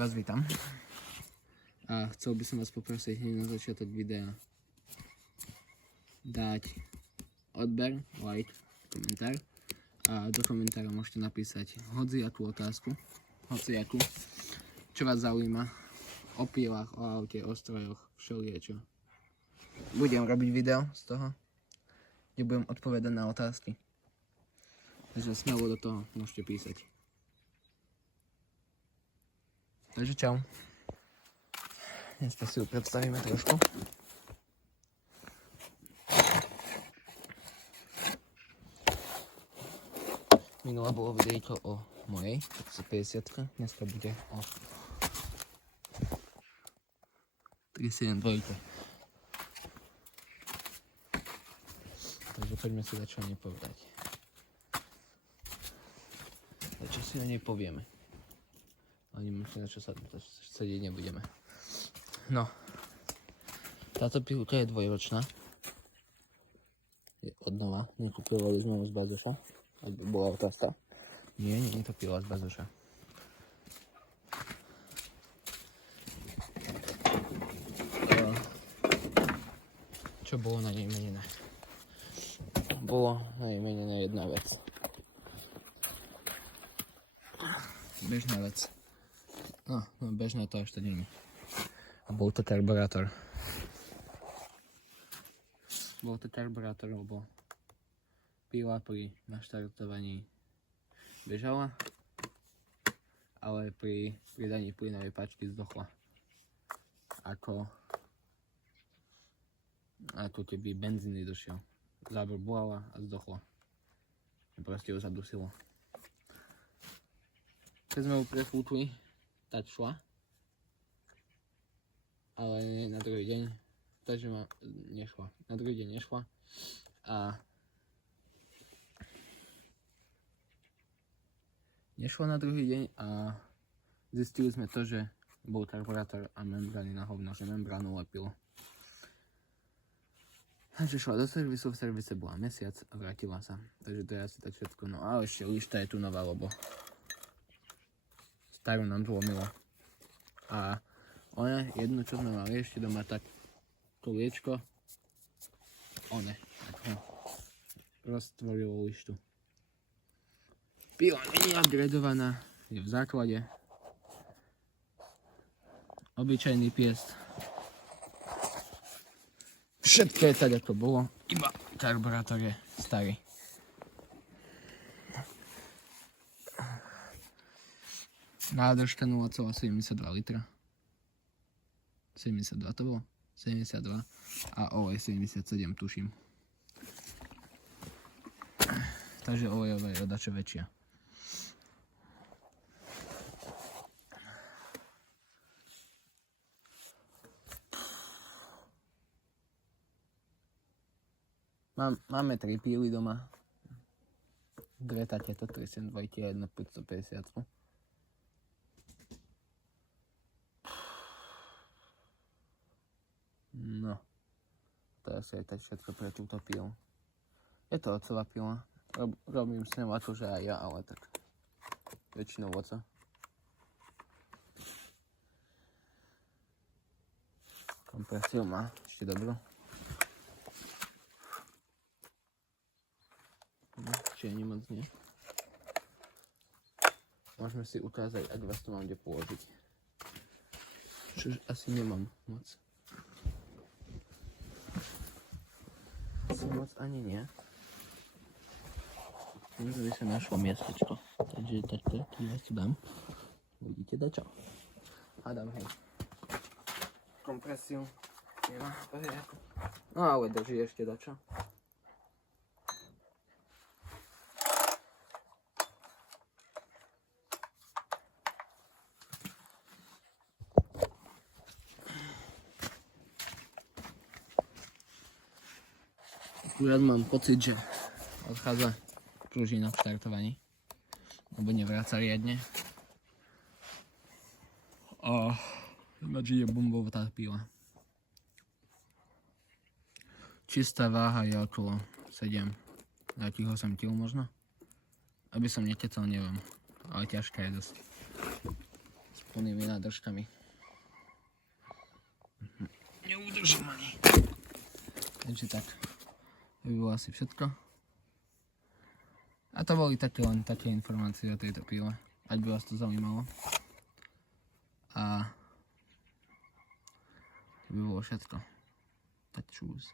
vás vítam. A chcel by som vás poprosiť hneď na začiatok videa dať odber, like, komentár. A do komentára môžete napísať hociakú otázku, čo vás zaujíma o pílach, o aute, o strojoch, všeliečo. Budem robiť video z toho, kde budem odpovedať na otázky. Takže smelo do toho môžete písať. Takže čau. Dnes si ju predstavíme trošku. Minulé bolo videjko o mojej 50, dneska bude o 372. Takže poďme si začať o nej povedať. Čo si o nej povieme? Ani možno na čo sa sedieť nebudeme. No. Táto pilka je dvojročná. Je od nova. Nekúpovali sme ju z bazoša. Aby bola otázka. Nie je to pila z bazoša. Čo bolo na nej menené? Bolo na nej menená jedna vec. Bežná vec. No, bežná to až to nie je. A bol to karburátor. Lebo pila pri naštartovaní bežala, ale pri pridaní plynovej páčky zdochla. Ako keby benzíny došiel. Zábor bolala a zdochla. Proste ju zadusilo. Keď sme ju prefútli, tak šla. Ale na druhý deň, takže nešla. Na druhý deň nešla. A nešla na druhý deň a zistili sme to, že bol karburátor a membrány na hovno, že membránu lepilo. Takže šla do servisu, v servise bola mesiac a vrátila sa. Takže to je asi tak všetko. No a ešte lišta je tu nová, lebo starú nám zlomilo. A one, jedno čo sme mali ešte doma, tak to liečko, roztvorilo lištu. Pila nie je upgradovaná, je v základe. Obyčajný piest. Všetko je tak ako bolo, iba karburátor je starý. Nádržka 0,72 litra. 72 to bolo? 72 a olej 77 tuším. Takže olejová je odačo väčšia. Máme 3 píly doma. Dve takéto 372 a jedno 550. No. To asi je tak všetko pre túto pílu. Je to ocová pila. Robím s ňou akože aj ja, ale tak väčšinou oco. Kompresiu má ešte dobrú. Čiže ani moc nie. Môžeme si ukázať, ak vás to mám kde položiť. Čož asi nemám moc. Asi moc ani nie. Možno by sa našlo miestečko. Takže takto, keď vás tu dám, uvidíte dačo. A dám hej. Kompresiu nemá poriadku. No ale drží ešte dačo. Akurát mám pocit, že odchádza pružina v štartovaní, lebo nevráca riadne. A ináč je bombová tá píla. Čistá váha je okolo 7, nejakých 8 kg možno. Aby som nekecal, neviem, ale ťažká je dosť. plnými nádržkami. Neudržím ani. Takže tak, to by bolo asi všetko. A to boli len také informácie o tejto pile, ak by vás to zaujímalo. A to by bolo všetko. Tak čus.